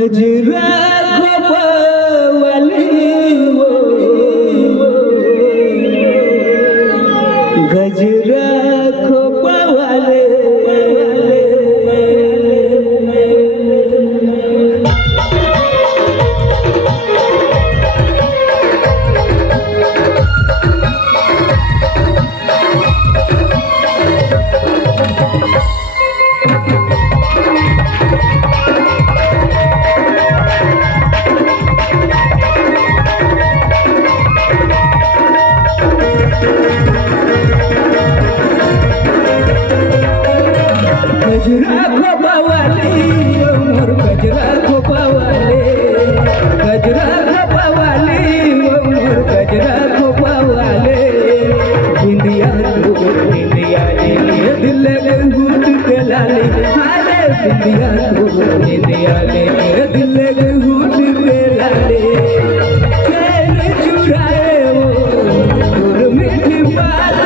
गजरा खपावाली वो गजरा खपावाले गजरा खपावाले मोर गजरा खपावाले गजरा खपावाले मोर गजरा खपावाले बिंदिया तो बिंदिया ले दिल लगे घूट के लाले अरे बिंदिया तो बिंदिया ले दिल लगे घूट के लाले चैन चुराए वो तोर मीठी बात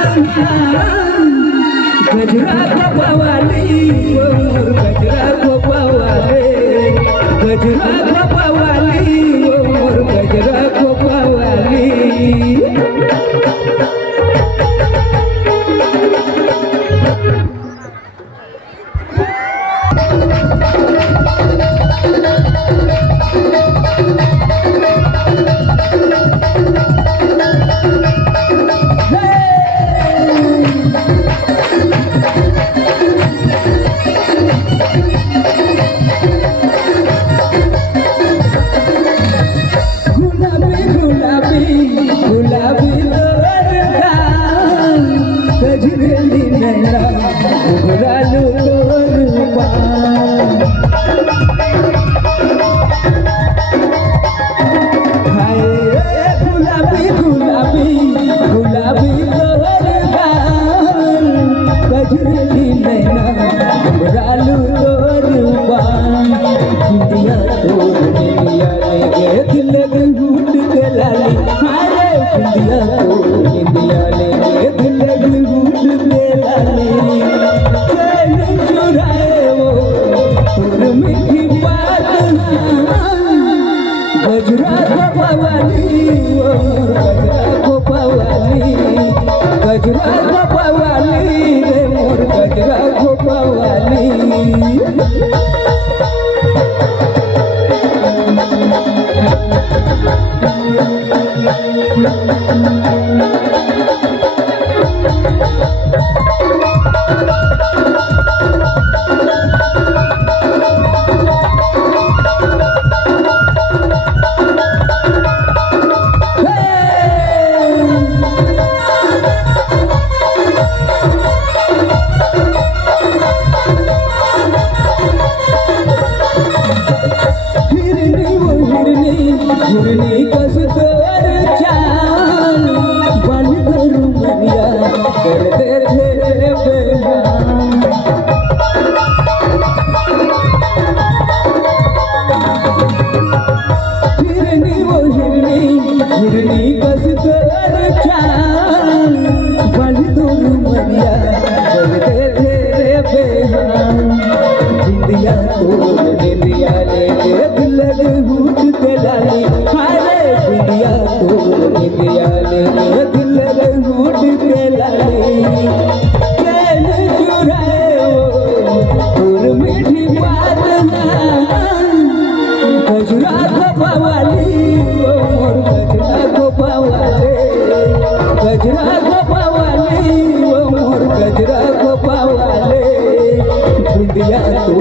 गजरा खपावाली मोर गजरा खपावाले गजरा खपावाली मोर गजरा खपावाली गुलाबी तोर गाल गजरेली नैना उघरालू तोर बाल हाय गुलाबी गुलाबी गुलाबी तोर गाल गजरेली नैना उघरालू तोर बाल बिंदिया तोर बिंदिया ले दिल लगे घूट के लाली बिंदिया तो बिंदिया ले दिल लगी घूट के लाली चैन चुराए वो तोर मीठी बात गजरा खपावाली वो गजरा खपावाली गजरा खपावाली रे मोर गजरा खपावाली हिरनी कस तोर चाल बन करू मरिया कर दे थे बेहाल हिरनी वो हिरनी कस तोर चाल बन करू मरिया कर दे थे बेहाल बिंदिया तो बिंदिया ले दिल लगे घूट के लाली अरे बिंदिया तो बिंदिया ले दिल लगे घूट के लाली चैन चुराए वो तोर मीठी बात गजरा खपावाली मोर गजरा खपावाले गजरा खपावाली मोर गजरा खपावाले बिंदिया तो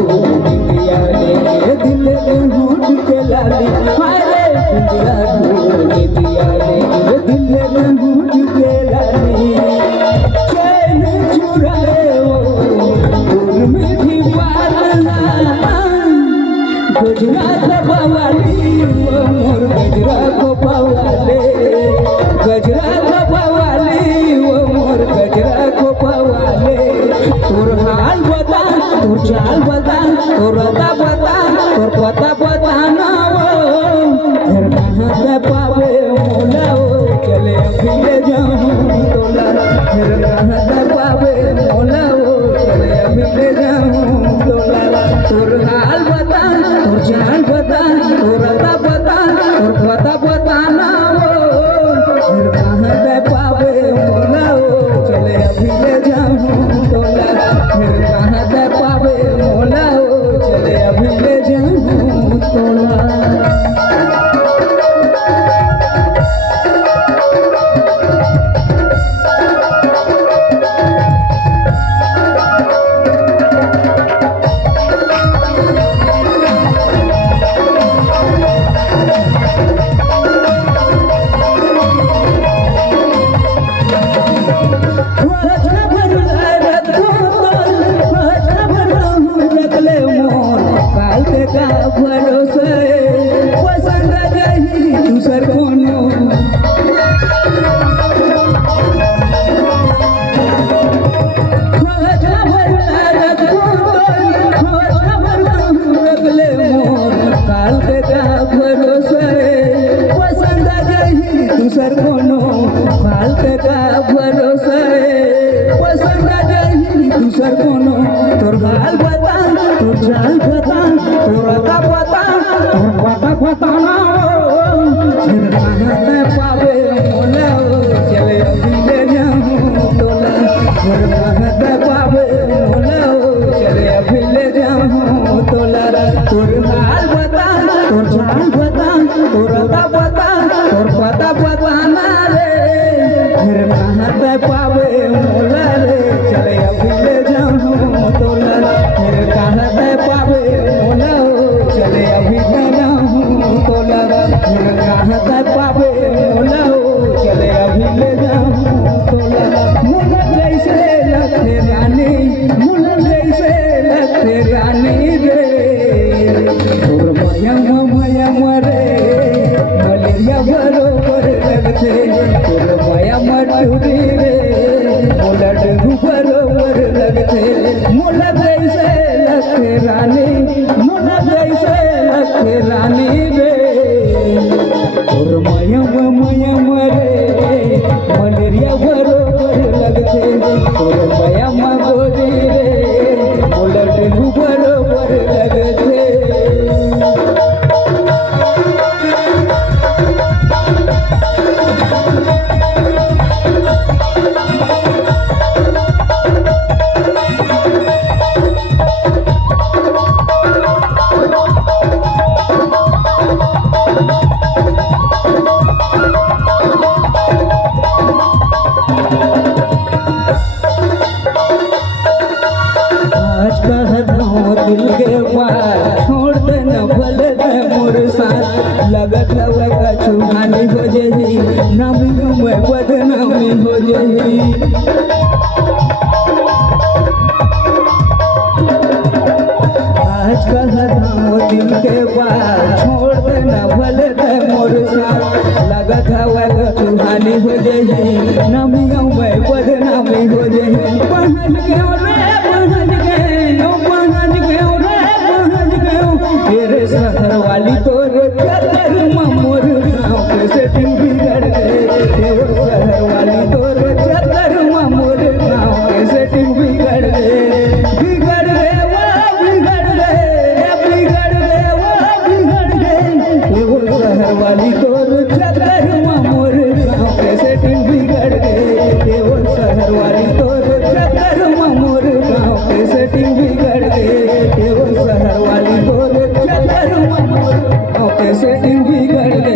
बिंदिया ले दिल लगे घूट के लाली अरे बिंदिया तो बिंदिया ले दिल लगे घूट के लाली चैन चुराए वो तोर मीठी बात गजरा खपावाली मोर गजरा खपावाले गजरा खपावाली मोर गजरा खपावाले तोर हाल बता तोर चाल बता तोर रता बता तोर पता बता ना वो घर कहाँ से पावे मोला वो चले अभी जाऊँ तोला घर कहाँ से पावे मोला वो चले अभी जाऊँ तोला तोर हाल बता तोर चाल बता के का भरोसा पसंद नहीं दूसर कोनो काल के का भरोसा पसंद नहीं दूसर कोनो काल के का भरोसा पसंद नहीं दूसर कोनो तोर गाल बता तोर चाल बता तोर का बता तोर पता पता ना फिर कहाँ पावे मोला चले अभी ले जाऊँ तोला फिर कहाँ पावे मोला चले अभी ले जाऊँ तोला तोर गाल बता तोर चाल बता तोर का बता तोर पता पता ना रे फिर कहाँ पावे मोला रे चले अभी ले जाऊँ तोला फिर कहाँ पावे मोला चले अभी ले जाऊँ तोला फिर कहाँ पावे मोला चले अभी ले जाऊँ तोला मुझे जैसे लगते रानी मुझे जैसे लगते रानी रे तोर मयम रे मलेरिया बरोबर लगते तोर मयम टूरी रे मोला डेंगू बरोबर लगते मोला जैसे लगते रानी मोला जैसे लगते रानी रे तोर मयम रे मलेरिया बरोबर लगते तोर मयम गोरी रे मोला डेंगू बरोबर लगते आज कहता दिल के पार छोड़ दे न भले दे मोर साथ लगत हवे कछु हानि हो जही नामी में बदनामी हो जही आज कहता दिल के पार छोड़ दे न भले दे मोर साथ लगत हवे कछु हानि हो जही नामी में बदनामी हो जही पहन के रे तेरे शहर वाली तोर चदर मोर गाँव के सेटिंग बिगड़ गए तेरे शहर वाली तोर चदर मोर गाँव के सेटिंग बिगड़ गए बिगड़ गए वो बिगड़ गए बिगड़ गए वो बिगड़ गए तेरे शहर वाली तोर चदर मोर गाँव के सेटिंग बिगड़ गए तेरे शहर वाली तोर चदर मोर गाँव के सेटिंग बिगड़ गए तेरे शहर वाली तोर सेटिंग बिगड़ गए